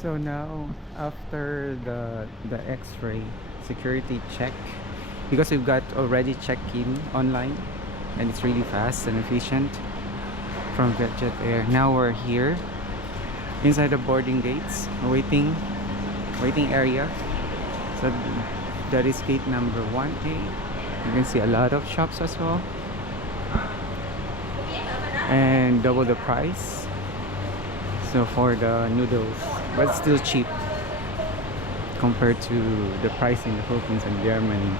So now, after the X-ray security check, because we've got already checked in online, and it's really fast and efficient from VietJet Air. Now we're here inside the boarding gates, waiting area. So that is gate number 1A. You can see a lot of shops as well, and double the price. So for the noodles, but still cheap compared to the price in the Philippines and Germany.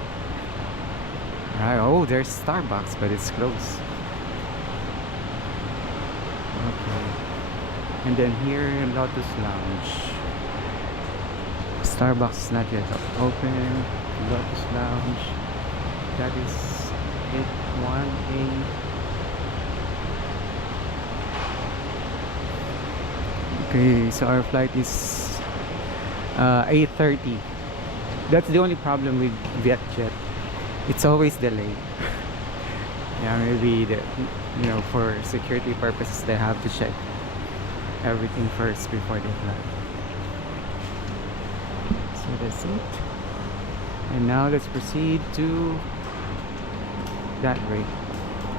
Right. Oh, there's Starbucks, but it's closed. Okay. And then here, Lotus Lounge. Starbucks is not yet open. Lotus Lounge. That is gate 1A. Okay, so our flight is 8:30. That's the only problem with VietJet. It's always delayed. Yeah, maybe for security purposes they have to check everything first before they fly. So that's it. And now let's proceed to that way.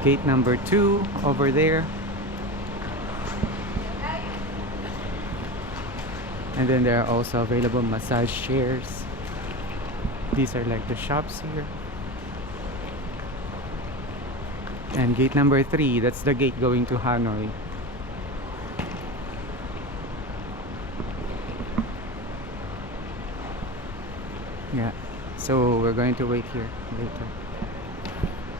Gate number 2 over there. And then there are also available massage chairs. These are like the shops here. And gate number 3, that's the gate going to Hanoi. Yeah, so we're going to wait here later.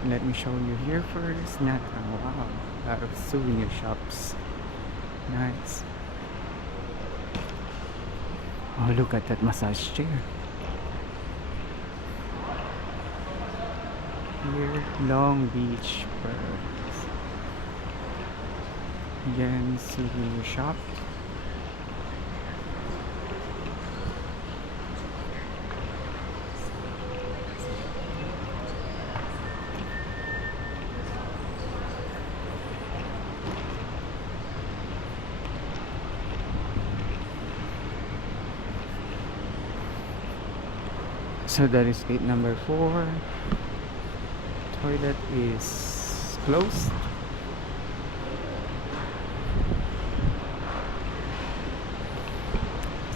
Let me show you here first. Wow, a lot of souvenir shops. Nice. Oh, look at that massage chair. Here, Long Beach Pearls. Again, souvenir shop. So that is gate number 4. Toilet is closed.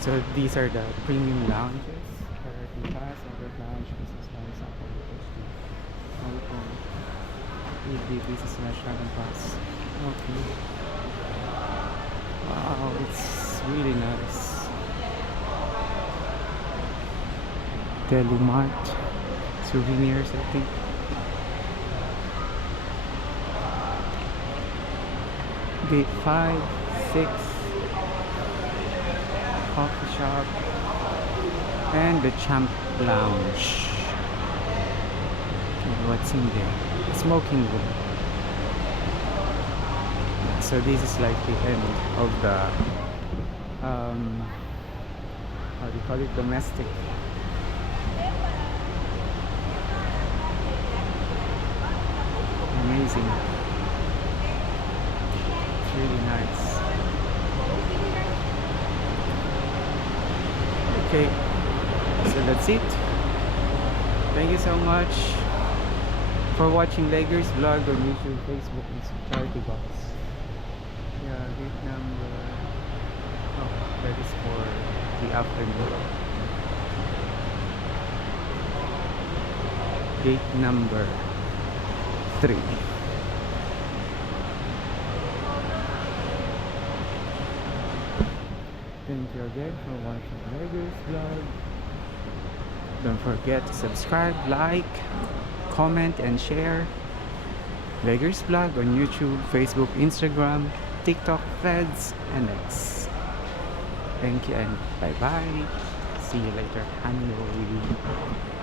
So these are the premium lounges. Priority Pass, Other Lounge, Business Lounge, Hong Kong, ED Business Lounge, Dragon Pass. Okay. Wow, it's really nice. Delimart souvenirs, I think. Gate 5, 6, coffee shop, and the Champ Lounge. Okay, what's in there? Smoking room. So this is like the end of the how do you call it, domestic. Amazing. It's really nice. Okay, so that's it. Thank you so much for watching Lakers vlog on YouTube, Facebook, and subscribe box. Yeah, gate number, oh, that is for the afternoon. Gate number 3. Thank you again for watching Lakers vlog. Don't forget to subscribe, like, comment, and share. Lakers vlog on YouTube, Facebook, Instagram, TikTok, Threads, and X. Thank you and bye bye. See you later. Hanoi.